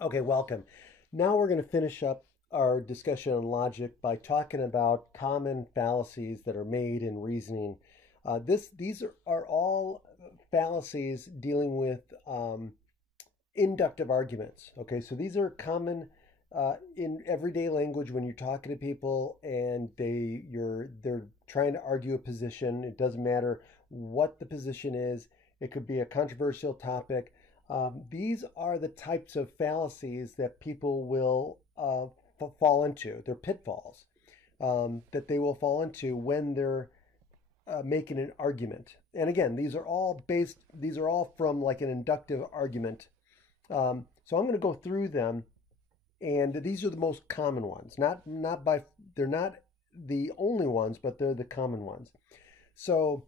Okay, welcome. Now we're going to finish up our discussion on logic by talking about common fallacies that are made in reasoning. These are all fallacies dealing with inductive arguments. Okay, so these are common in everyday language when you're talking to people and they're trying to argue a position. It doesn't matter what the position is. It could be a controversial topic. These are the types of fallacies that people will fall into. They're pitfalls that they will fall into when they're making an argument. And again, these are all from like an inductive argument. So I'm going to go through them, and these are the most common ones. They're not the only ones, but they're the common ones. So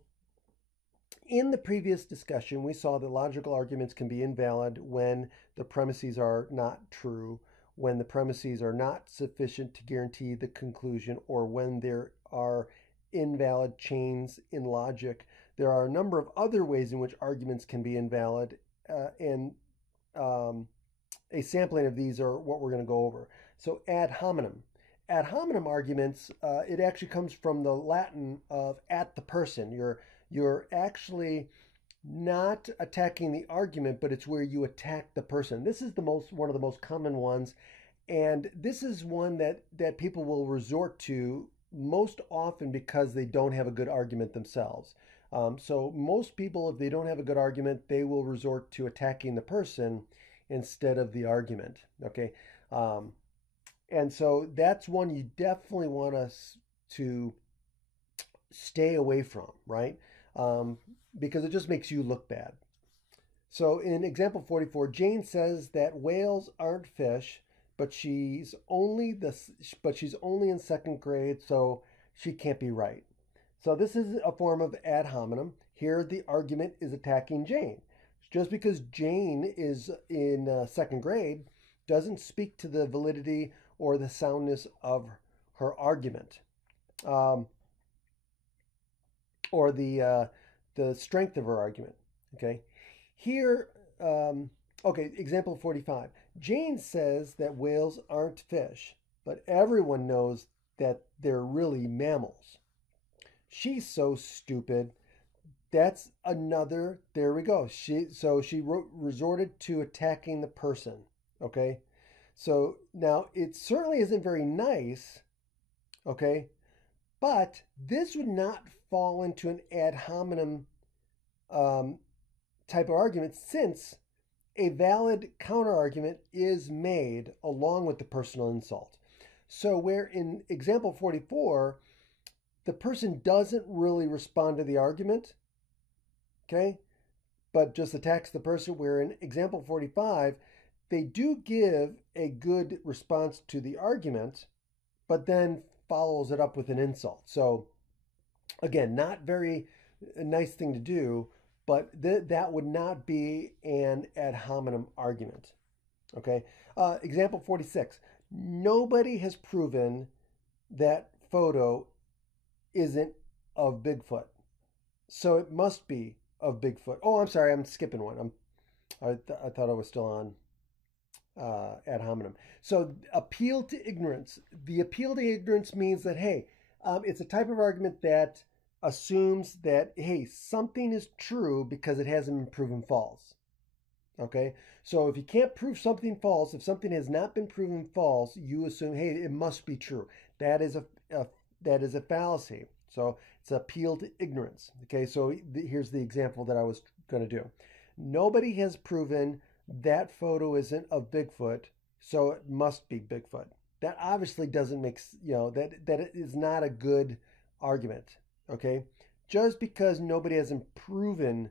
in the previous discussion, we saw that logical arguments can be invalid when the premises are not true, when the premises are not sufficient to guarantee the conclusion, or when there are invalid chains in logic. There are a number of other ways in which arguments can be invalid, and um, a sampling of these are what we're going to go over. So ad hominem. Ad hominem arguments, it actually comes from the Latin of at the person. You're actually not attacking the argument, but it's where you attack the person. This is one of the most common ones, and this is one that people will resort to most often because they don't have a good argument themselves. So most people, if they don't have a good argument, they will resort to attacking the person instead of the argument. Okay, um, and so that's one you definitely want us to stay away from, right? Um, because it just makes you look bad. So in example 44, Jane says that whales aren't fish, but she's only in second grade, so she can't be right. So this is a form of ad hominem. Here the argument is attacking Jane. Just because Jane is in second grade doesn't speak to the validity or the soundness of her argument, um, or the strength of her argument. Okay, here, okay, example 45. Jane says that whales aren't fish, but everyone knows that they're really mammals. She's so stupid. That's another, there we go. She resorted to attacking the person. Okay. So now it certainly isn't very nice. Okay. But this would not fall into an ad hominem um, type of argument, since a valid counter argument is made along with the personal insult. So, where in example 44, the person doesn't really respond to the argument, okay, but just attacks the person, where in example 45, they do give a good response to the argument, but then follows it up with an insult. So, again, not very nice thing to do, but that would not be an ad hominem argument. Okay. Example 46. Nobody has proven that photo isn't of Bigfoot. So it must be of Bigfoot. Oh, I'm sorry. I'm skipping one. I thought I was still on ad hominem. So appeal to ignorance. The appeal to ignorance means that, hey, it's a type of argument that assumes that, hey, something is true because it hasn't been proven false. Okay, so if you can't prove something false, if something has not been proven false, you assume, hey, it must be true. That is a that is a fallacy. So it's appeal to ignorance. Okay, so here's the example that I was going to do. Nobody has proven that photo isn't of Bigfoot, so it must be Bigfoot. That obviously doesn't make, that it is not a good argument. Okay, just because nobody hasn't proven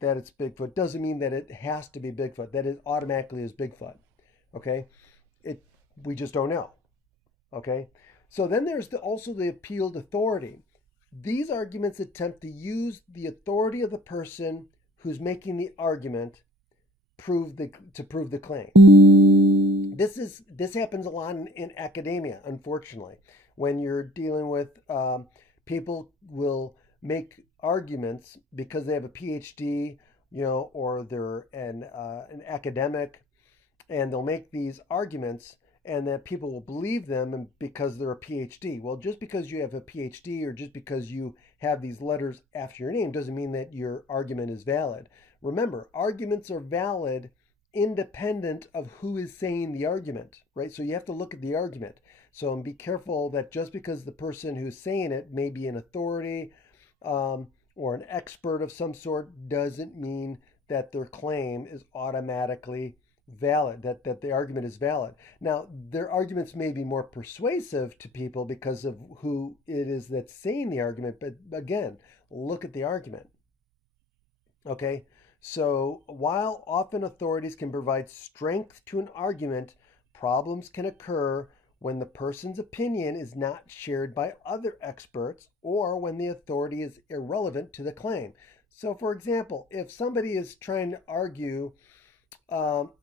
that it's Bigfoot doesn't mean that it has to be Bigfoot, that it automatically is Bigfoot. Okay, it we just don't know. Okay, so then there's also the appealed authority. These arguments attempt to use the authority of the person who's making the argument to prove the claim. This happens a lot in academia, unfortunately, when you're dealing with people will make arguments because they have a PhD, or they're an academic, and they'll make these arguments and that people will believe them because they're a PhD. Well, just because you have a PhD or just because you have these letters after your name doesn't mean that your argument is valid. Remember, arguments are valid independent of who is saying the argument, right? So you have to look at the argument. So and be careful that just because the person who's saying it may be an authority or an expert of some sort doesn't mean that their claim is automatically valid, that the argument is valid. Now, their arguments may be more persuasive to people because of who it is that's saying the argument, but again, look at the argument. Okay, so while often authorities can provide strength to an argument, problems can occur when the person's opinion is not shared by other experts or when the authority is irrelevant to the claim. So, for example, if somebody is trying to argue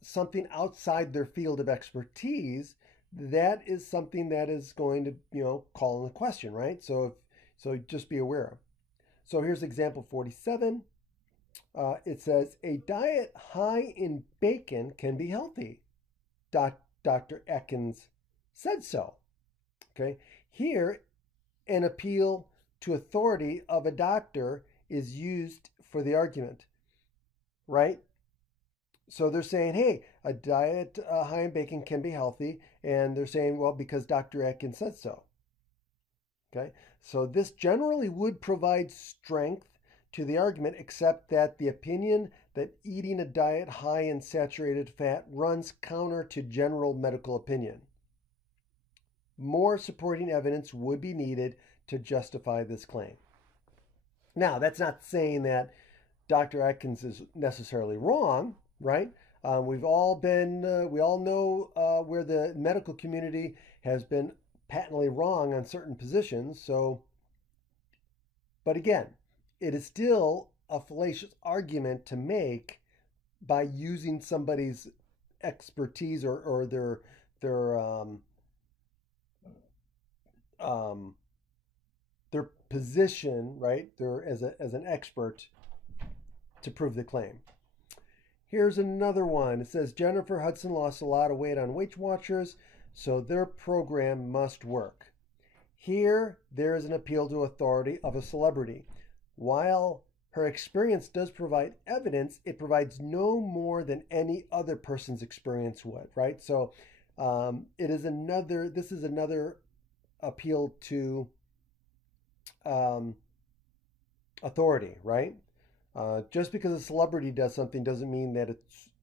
something outside their field of expertise, that is something that is going to, call into question, right? So just be aware. So here's example 47. It says, a diet high in bacon can be healthy. Dr. Atkins said so. Okay. Here, an appeal to authority of a doctor is used for the argument, right? So they're saying, hey, a diet high in bacon can be healthy. And they're saying, well, because Dr. Atkins said so. Okay. So this generally would provide strength to the argument, except that the opinion that eating a diet high in saturated fat runs counter to general medical opinion. More supporting evidence would be needed to justify this claim. Now, that's not saying that Dr. Atkins is necessarily wrong, right? We all know where the medical community has been patently wrong on certain positions. So, but again, it is still a fallacious argument to make by using somebody's expertise or their position, right? As an expert to prove the claim. Here's another one. It says Jennifer Hudson lost a lot of weight on Weight Watchers, so their program must work. Here, there is an appeal to authority of a celebrity. While her experience does provide evidence, it provides no more than any other person's experience would, right? So this is another appeal to authority, right? Just because a celebrity does something doesn't mean that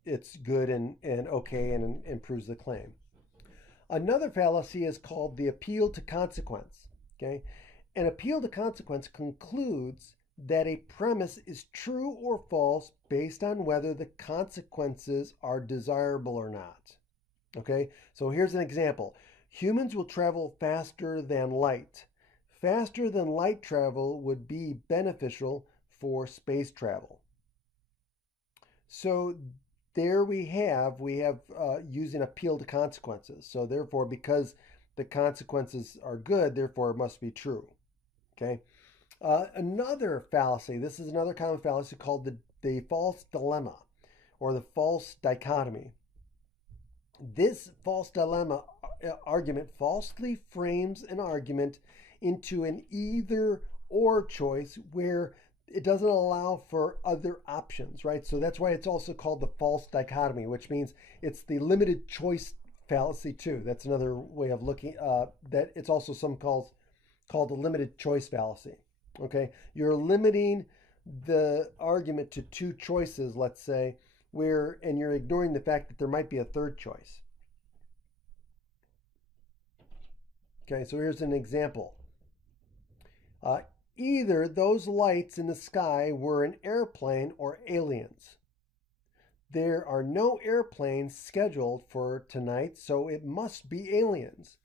it's good and okay and improves the claim. Another fallacy is called the appeal to consequence. Okay, an appeal to consequence concludes that a premise is true or false based on whether the consequences are desirable or not. Okay, so here's an example. Humans will travel faster than light. Faster than light travel would be beneficial for space travel. So there we have using appeal to consequences. So therefore, because the consequences are good, therefore it must be true. Okay. Another fallacy, this is another common fallacy called the false dilemma or the false dichotomy. This false dilemma argument falsely frames an argument into an either or choice where it doesn't allow for other options, right? So that's why it's also called the false dichotomy, which means it's the limited choice fallacy too. That's another way of looking that it's also called the limited choice fallacy. Okay, you're limiting the argument to two choices, let's say, and you're ignoring the fact that there might be a third choice. Okay, so here's an example. Either those lights in the sky were an airplane or aliens. There are no airplanes scheduled for tonight, so it must be aliens.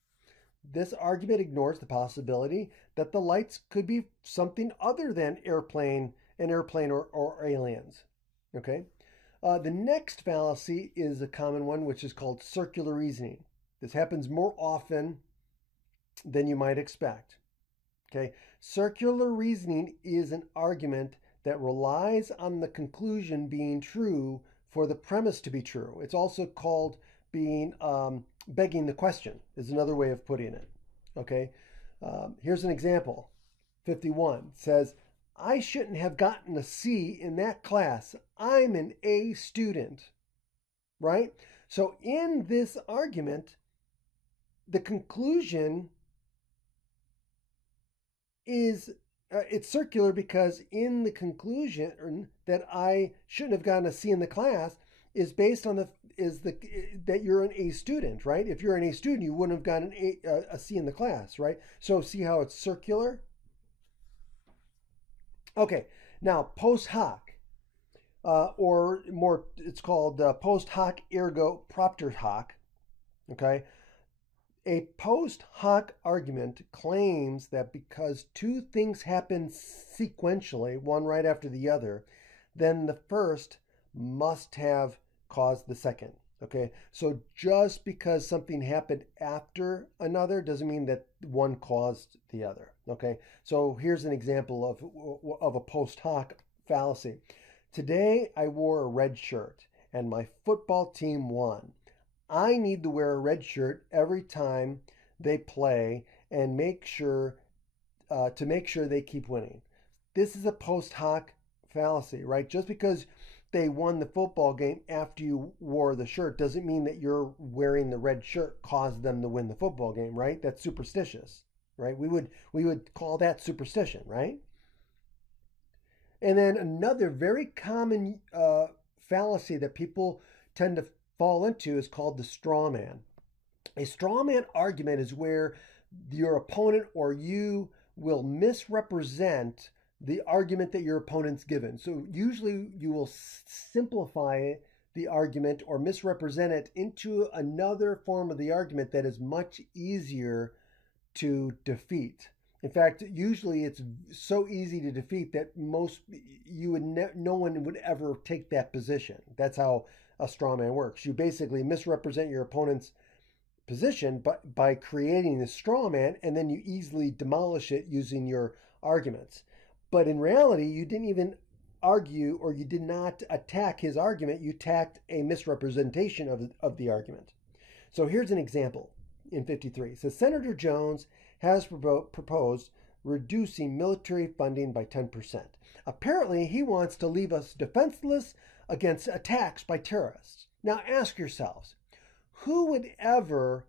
This argument ignores the possibility that the lights could be something other than an airplane or aliens. Okay. The next fallacy is a common one, which is called circular reasoning. This happens more often than you might expect. Okay. Circular reasoning is an argument that relies on the conclusion being true for the premise to be true. It's also called being begging the question is another way of putting it. Okay, here's an example. 51 says, I shouldn't have gotten a C in that class. I'm an A student, right? So in this argument, the conclusion is it's circular because in the conclusion that I shouldn't have gotten a C in the class is based on that you're an A student, right? If you're an A student, you wouldn't have gotten a C in the class, right? So see how it's circular? Okay, now post hoc, or more, it's called post hoc ergo propter hoc. Okay, a post hoc argument claims that because two things happen sequentially, one right after the other, then the first must have caused the second. Okay, so just because something happened after another doesn't mean that one caused the other. Okay, so here's an example of a post hoc fallacy. Today I wore a red shirt and my football team won. I need to wear a red shirt every time they play and make sure they keep winning. This is a post hoc fallacy, right? Just because they won the football game after you wore the shirt doesn't mean that you're wearing the red shirt caused them to win the football game, right? That's superstitious, right? We would call that superstition, right? And then another very common fallacy that people tend to fall into is called the straw man. A straw man argument is where your opponent or you will misrepresent the argument that your opponent's given. So usually you will simplify the argument or misrepresent it into another form of the argument that is much easier to defeat. In fact, usually it's so easy to defeat that no one would ever take that position. That's how a straw man works. You basically misrepresent your opponent's position by creating the straw man, and then you easily demolish it using your arguments. But in reality, you didn't even argue, or you did not attack his argument. You attacked a misrepresentation of the argument. So here's an example in 53. It says, Senator Jones has proposed reducing military funding by 10%. Apparently, he wants to leave us defenseless against attacks by terrorists. Now ask yourselves, who would ever,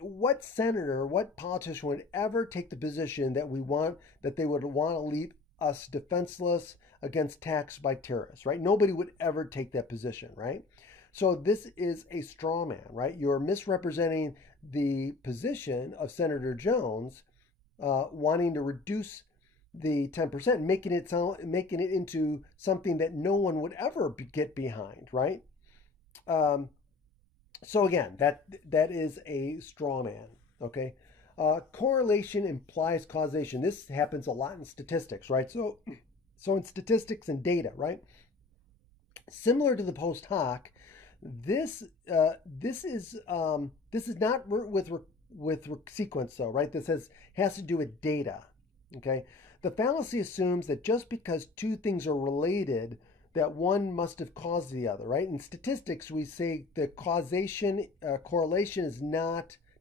what senator, what politician would ever take the position that they would want to leave us defenseless against attacks by terrorists, right? Nobody would ever take that position, right? So this is a straw man, right? You're misrepresenting the position of Senator Jones, wanting to reduce the 10%, making it into something that no one would ever get behind, right? So again, that is a straw man. Okay, correlation implies causation. This happens a lot in statistics, right? So in statistics and data, right? Similar to the post hoc, this is not with sequence though, right? This has to do with data. Okay, the fallacy assumes that just because two things are related, that one must have caused the other, right? In statistics, we say the correlation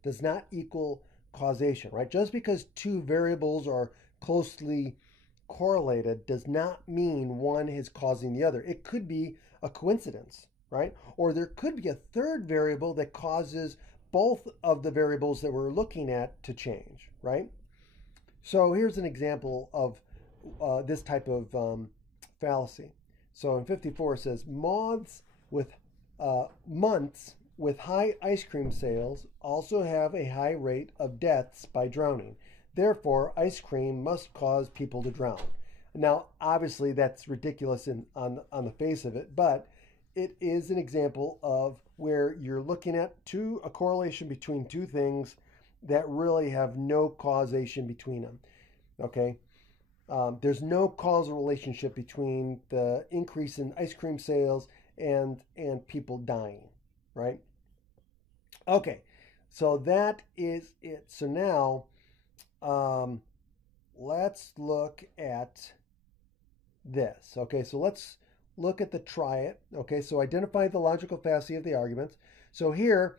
does not equal causation, right? Just because two variables are closely correlated does not mean one is causing the other. It could be a coincidence, right? Or there could be a third variable that causes both of the variables that we're looking at to change, right? So here's an example of this type of fallacy. So in 54 it says, months with high ice cream sales also have a high rate of deaths by drowning. Therefore, ice cream must cause people to drown. Now, obviously, that's ridiculous on the face of it, but it is an example of where you're looking at a correlation between two things that really have no causation between them. Okay? There's no causal relationship between the increase in ice cream sales and people dying, right? Okay, so that is it. So now, let's look at this. Okay, so let's look at the try it. Okay, so identify the logical fallacy of the arguments. So here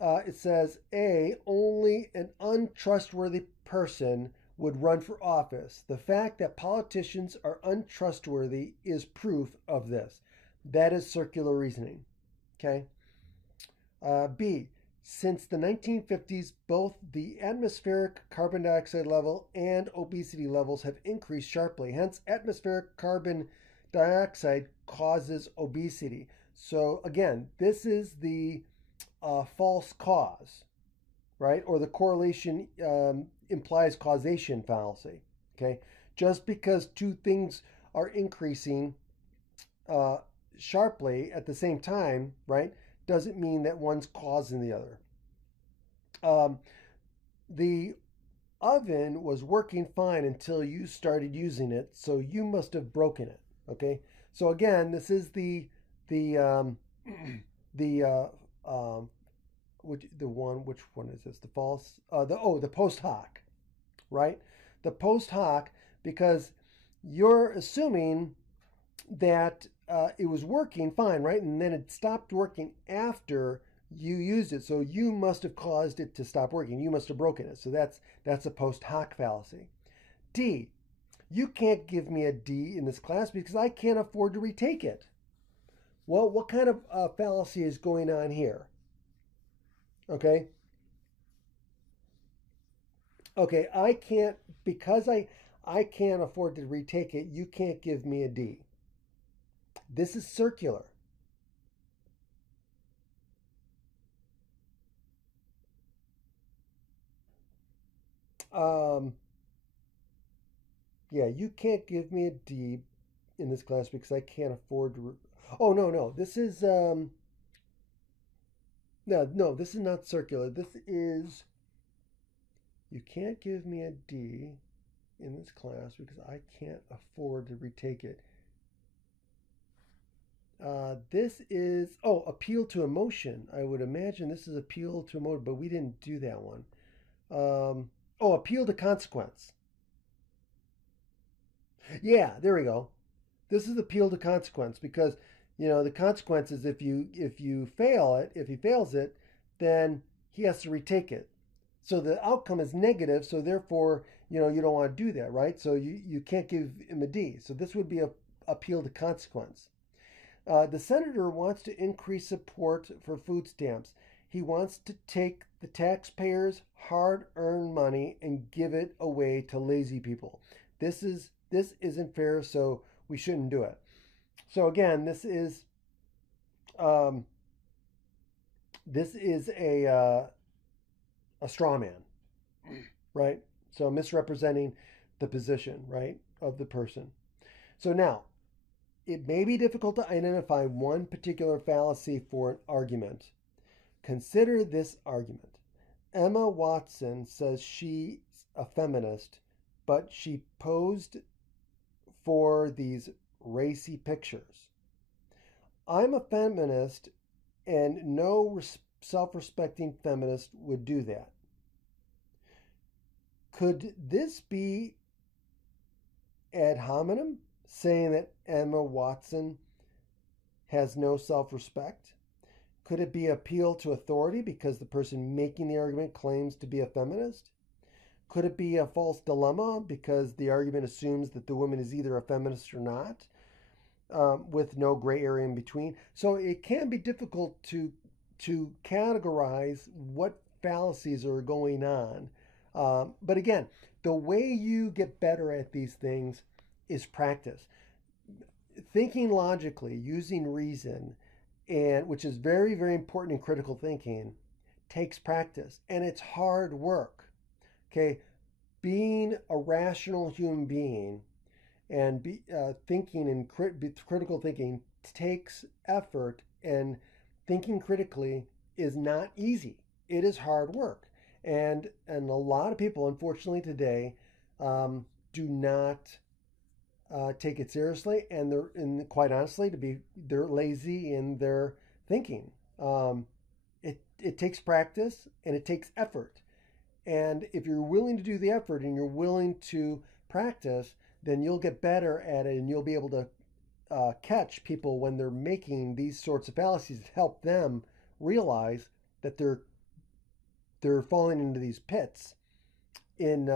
it says A, only an untrustworthy person would run for office. The fact that politicians are untrustworthy is proof of this. That is circular reasoning. Okay. B, since the 1950s, both the atmospheric carbon dioxide level and obesity levels have increased sharply. Hence, atmospheric carbon dioxide causes obesity. So, again, this is the false cause, right? Or the correlation implies causation fallacy. Okay, just because two things are increasing sharply at the same time, right, doesn't mean that one's causing the other. The oven was working fine until you started using it, so you must have broken it. Okay, so again, this is the the which one is this? The false the post hoc, right? The post hoc, because you're assuming that it was working fine, right? And then it stopped working after you used it. So you must have caused it to stop working. You must have broken it. So that's a post hoc fallacy. D, you can't give me a D in this class because I can't afford to retake it. Well, what kind of fallacy is going on here? Okay. Okay, I can't, because I can't afford to retake it, you can't give me a D. This is circular. Yeah, you can't give me a D in this class because I can't afford to. Oh, no. This is no. This is not circular. This is, you can't give me a D in this class because I can't afford to retake it. This is appeal to emotion. I would imagine this is appeal to emotion, but we didn't do that one. Appeal to consequence. Yeah, there we go. This is appeal to consequence because the consequence is if you fail it, if he fails it, then he has to retake it. So the outcome is negative. So therefore, you don't want to do that, right? So you can't give him a D. So this would be a appeal to consequence. The senator wants to increase support for food stamps. He wants to take the taxpayers' hard-earned money and give it away to lazy people. This isn't fair, so we shouldn't do it. So again, this is a straw man, right? So misrepresenting the position, right, of the person. So now, it may be difficult to identify one particular fallacy for an argument. Consider this argument. Emma Watson says she's a feminist, but she posed for these racy pictures. I'm a feminist, and no self-respecting feminist would do that. Could this be ad hominem, saying that Emma Watson has no self-respect? Could it be appeal to authority because the person making the argument claims to be a feminist? Could it be a false dilemma because the argument assumes that the woman is either a feminist or not, with no gray area in between? So it can be difficult to categorize what fallacies are going on. But again, the way you get better at these things is practice. Thinking logically, using reason, and which is very, very important in critical thinking, takes practice, and it's hard work. Okay, being a rational human being and thinking in critical thinking takes effort, and thinking critically is not easy. It is hard work, and a lot of people, unfortunately, today do not take it seriously, and quite honestly, they're lazy in their thinking. It takes practice and it takes effort, and if you're willing to do the effort and you're willing to practice, then you'll get better at it, and you'll be able to catch people when they're making these sorts of fallacies, help them realize that they're falling into these pits in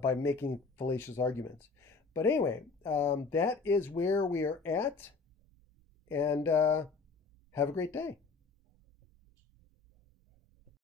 by making fallacious arguments. But anyway, that is where we are at, and have a great day.